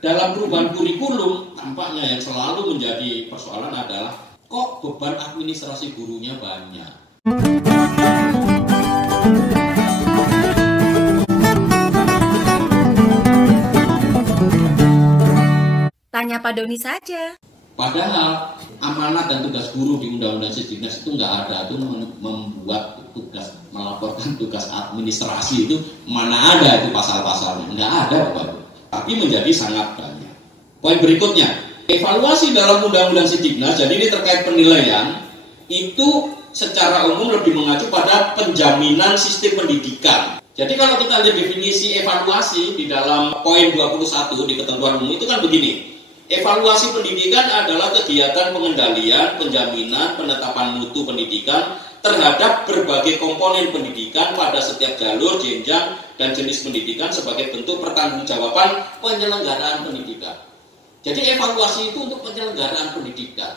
Dalam perubahan kurikulum, tampaknya yang selalu menjadi persoalan adalah kok beban administrasi gurunya banyak. Tanya Pak Doni saja. Padahal amanat dan tugas guru di Undang-Undang Sidiknas itu nggak ada, itu membuat tugas, melaporkan tugas administrasi itu mana ada itu pasal-pasalnya, nggak ada Bapak. Tapi menjadi sangat banyak. Poin berikutnya, evaluasi dalam Undang-Undang Sidiknas, jadi ini terkait penilaian, itu secara umum lebih mengacu pada penjaminan sistem pendidikan. Jadi kalau kita lihat definisi evaluasi di dalam poin 21 di ketentuan umum itu kan begini. Evaluasi pendidikan adalah kegiatan pengendalian, penjaminan, penetapan mutu pendidikan terhadap berbagai komponen pendidikan pada setiap jalur, jenjang, dan jenis pendidikan sebagai bentuk pertanggungjawaban penyelenggaraan pendidikan. Jadi evaluasi itu untuk penyelenggaraan pendidikan.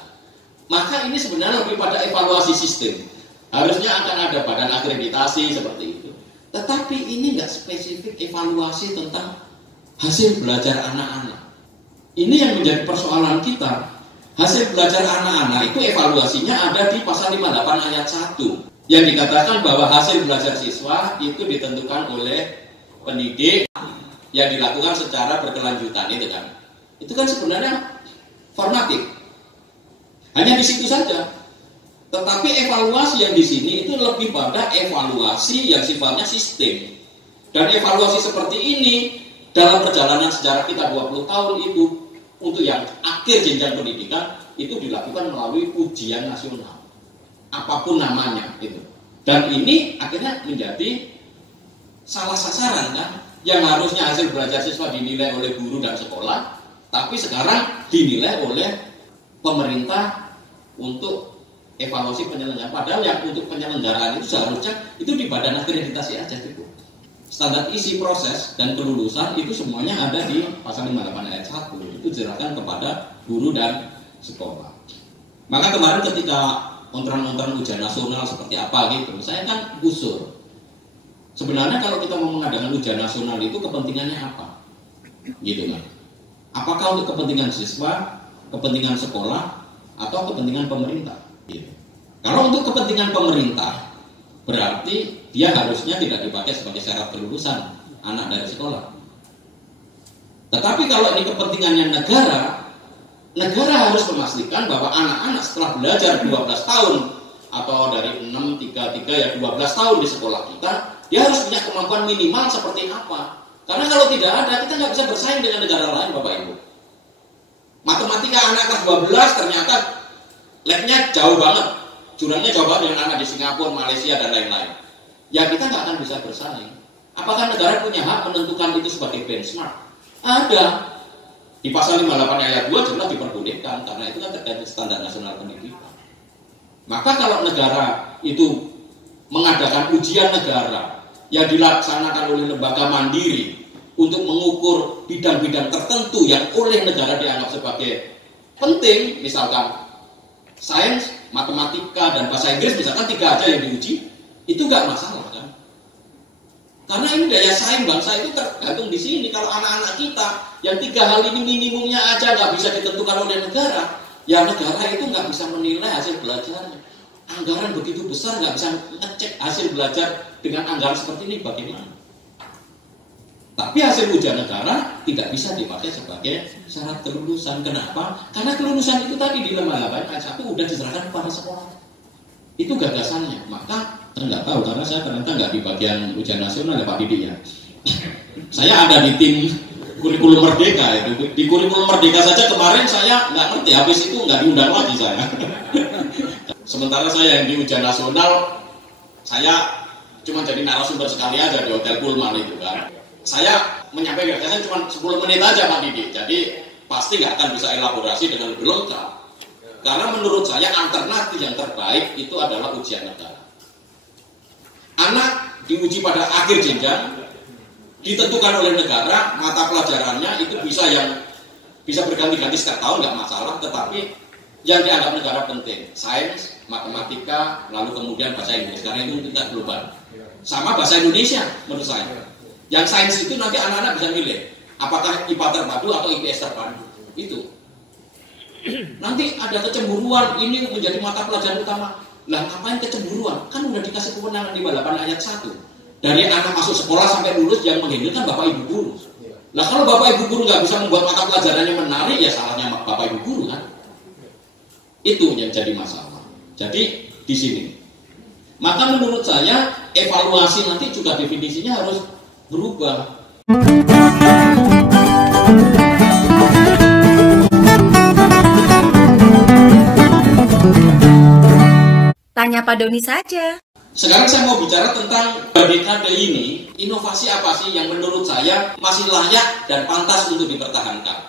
Maka ini sebenarnya lebih pada evaluasi sistem. Harusnya akan ada badan akreditasi seperti itu. Tetapi ini nggak spesifik evaluasi tentang hasil belajar anak-anak. Ini yang menjadi persoalan kita. Hasil belajar anak-anak itu evaluasinya ada di pasal 58 ayat 1. Yang dikatakan bahwa hasil belajar siswa itu ditentukan oleh pendidik yang dilakukan secara berkelanjutan, itu kan. Itu kan sebenarnya formatif. Hanya di situ saja. Tetapi evaluasi yang di sini itu lebih pada evaluasi yang sifatnya sistem. Dan evaluasi seperti ini dalam perjalanan sejarah kita 20 tahun itu untuk yang akhir jenjang pendidikan itu dilakukan melalui ujian nasional. Apapun namanya itu. Dan ini akhirnya menjadi salah sasaran kan, yang harusnya hasil belajar siswa dinilai oleh guru dan sekolah, tapi sekarang dinilai oleh pemerintah untuk evaluasi penyelenggaraan. Padahal yang untuk penyelenggaraan itu seharusnya itu di badan akreditasi aja cukup. Standar isi proses dan kelulusan itu semuanya ada di pasal 58 ayat 1. Itu diserahkan kepada guru dan sekolah. Maka kemarin ketika ontran-ontran ujian nasional seperti apa gitu, saya kan usul. Sebenarnya kalau kita mau mengadakan ujian nasional itu kepentingannya apa? Gitu kan. Apakah untuk kepentingan siswa, kepentingan sekolah, atau kepentingan pemerintah? Gitu. Kalau untuk kepentingan pemerintah, berarti dia harusnya tidak dipakai sebagai syarat kelulusan anak dari sekolah. Tetapi kalau ini kepentingannya negara, negara harus memastikan bahwa anak-anak setelah belajar 12 tahun atau dari 6, 3, ya 12 tahun di sekolah kita, dia harus punya kemampuan minimal seperti apa. Karena kalau tidak ada, kita nggak bisa bersaing dengan negara lain, Bapak Ibu. Matematika anak kelas 12 ternyata labnya jauh banget, jurangnya jauh banget dengan anak di Singapura, Malaysia, dan lain-lain. Ya kita nggak akan bisa bersaing. Apakah negara punya hak menentukan itu sebagai benchmark? Ada. Di pasal 58 ayat 2 jelas diperbolehkan, karena itu kan terkait standar nasional pendidikan. Maka kalau negara itu mengadakan ujian negara yang dilaksanakan oleh lembaga mandiri untuk mengukur bidang-bidang tertentu yang oleh negara dianggap sebagai penting, misalkan sains, matematika, dan bahasa Inggris, misalkan 3 aja yang diuji, itu nggak masalah kan? Karena ini daya saing bangsa itu tergantung di sini. Kalau anak-anak kita yang 3 hal ini minimumnya aja nggak bisa ditentukan oleh negara, ya negara itu nggak bisa menilai hasil belajarnya. Anggaran begitu besar nggak bisa ngecek hasil belajar dengan anggaran seperti ini bagaimana? Tapi hasil ujian negara tidak bisa dipakai sebagai syarat kelulusan. Kenapa? Karena kelulusan itu tadi di lembaga ayat 1 udah diserahkan kepada sekolah. Itu gagasannya. Maka saya nggak tahu karena saya ternyata nggak di bagian ujian nasional ya Pak Didi ya. Saya ada di tim kurikulum merdeka itu. Di kurikulum merdeka saja kemarin saya nggak ngerti, habis itu nggak diundang lagi saya. Sementara saya yang di ujian nasional, saya cuma jadi narasumber sekali aja di Hotel Pullman itu kan. Saya menyampaikan gagasan cuma 10 menit aja Pak Didi. Jadi pasti nggak akan bisa elaborasi dengan lebih lengkap. Karena menurut saya alternatif yang terbaik itu adalah ujian negara. Anak diuji pada akhir jenjang, ditentukan oleh negara, mata pelajarannya itu bisa berganti-ganti setiap tahun nggak masalah, tetapi yang dianggap negara penting, sains, matematika, lalu kemudian bahasa Inggris, karena itu kita global. Sama bahasa Indonesia menurut saya. Yang sains itu nanti anak-anak bisa milih Apakah IPA terpadu atau IPS terpadu? Itu. Nanti ada kecemburuan, ini menjadi mata pelajaran utama. Lah ngapain kecemburuan? Kan udah dikasih kewenangan di 8 ayat 1. Dari anak masuk sekolah sampai lulus yang menghandle kan Bapak Ibu guru. Nah kalau Bapak Ibu guru nggak bisa membuat mata pelajarannya menarik, ya salahnya Bapak Ibu guru kan. Itu yang jadi masalah. Jadi di sini. Maka menurut saya evaluasi nanti juga definisinya harus berubah. Tanya Pak Doni saja. Sekarang saya mau bicara tentang dekade ini, inovasi apa sih yang menurut saya masih layak dan pantas untuk dipertahankan.